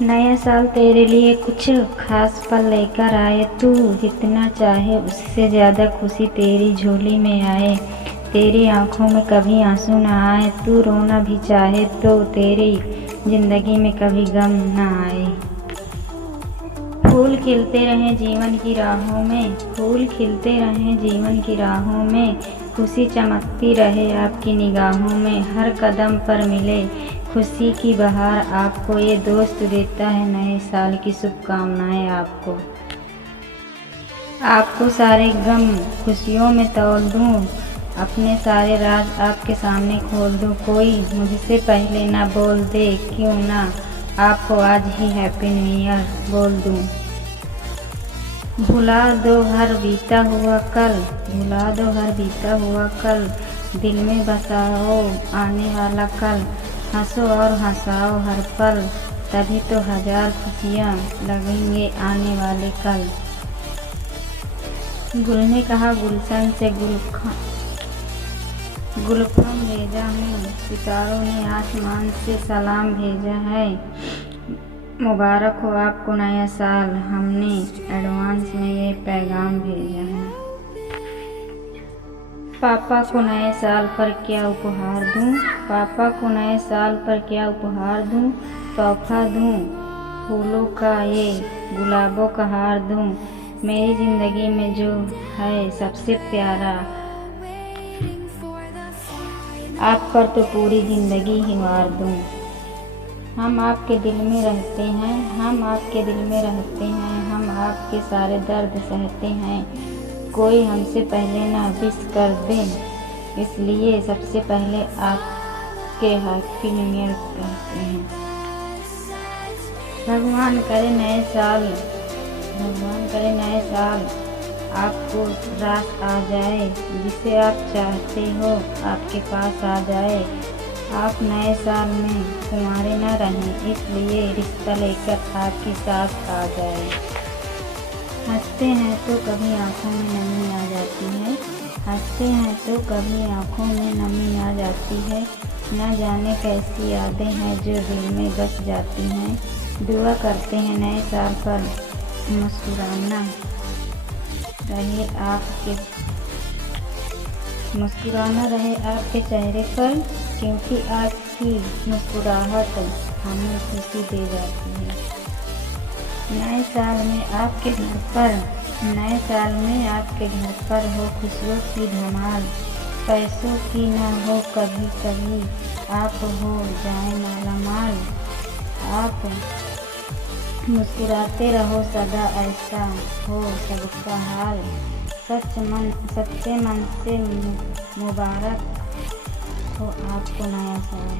नया साल तेरे लिए कुछ खास पल लेकर आए। तू जितना चाहे उससे ज़्यादा खुशी तेरी झोली में आए। तेरी आंखों में कभी आंसू ना आए। तू रोना भी चाहे तो तेरी ज़िंदगी में कभी गम ना आए। फूल खिलते रहें जीवन की राहों में, फूल खिलते रहें जीवन की राहों में। खुशी चमकती रहे आपकी निगाहों में। हर कदम पर मिले खुशी की बहार आपको। ये दोस्त देता है नए साल की शुभकामनाएं आपको। आपको सारे गम खुशियों में तौल दूं, अपने सारे राज आपके सामने खोल दूं। कोई मुझसे पहले ना बोल दे, क्यों ना आपको आज ही हैप्पी न्यू ईयर बोल दूं। भुला दो हर बीता हुआ कल, भुला दो हर बीता हुआ कल। दिल में बसाओ आने वाला कल। हंसो और हंसाओ हर पल, तभी तो हजार खुशियाँ लगेंगे आने वाले कल। गुल ने कहा गुलशन से गुलफम भेजा हूँ। सितारों ने आसमान से सलाम भेजा है। मुबारक हो आपको नया साल, हमने एडवांस में ये पैगाम भेजा है। पापा को नए साल पर क्या उपहार दूं, पापा को नए साल पर क्या उपहार दूं। तोहफा दूं फूलों का ये गुलाबों का हार दूं। मेरी ज़िंदगी में जो है सबसे प्यारा, आप पर तो पूरी ज़िंदगी ही वार दूं। हम आपके दिल में रहते हैं, हम आपके दिल में रहते हैं। हम आपके सारे दर्द सहते हैं। कोई हमसे पहले ना विश कर दे, इसलिए सबसे पहले आपके हैप्पी न्यू ईयर कहते हैं। भगवान करे नए साल, भगवान करे नए साल आपको रात आ जाए। जिसे आप चाहते हो आपके पास आ जाए। आप नए साल में कुंवारे न रहें, इसलिए रिश्ता लेकर आपके साथ आ जाए। हंसते हैं तो कभी आँखों में नमी आ जाती है, हंसते हैं तो कभी आँखों में नमी आ जाती है। न जाने कैसी यादें हैं जो दिल में बस जाती हैं। दुआ करते हैं नए साल पर मुस्कुराना रहे आपके, मुस्कुराना रहे आपके चेहरे पर, क्योंकि आपकी मुस्कुराहट हमें खुशी दे जाती है। नए साल में आपके घर पर, नए साल में आपके घर पर हो खुशियों की धमाल। पैसों की ना हो कभी कभी आप हो जाए मालामाल। आप मुस्कुराते रहो सदा ऐसा हो सबका हाल। सच्चे मन से मुबारक हो आपको नया साल।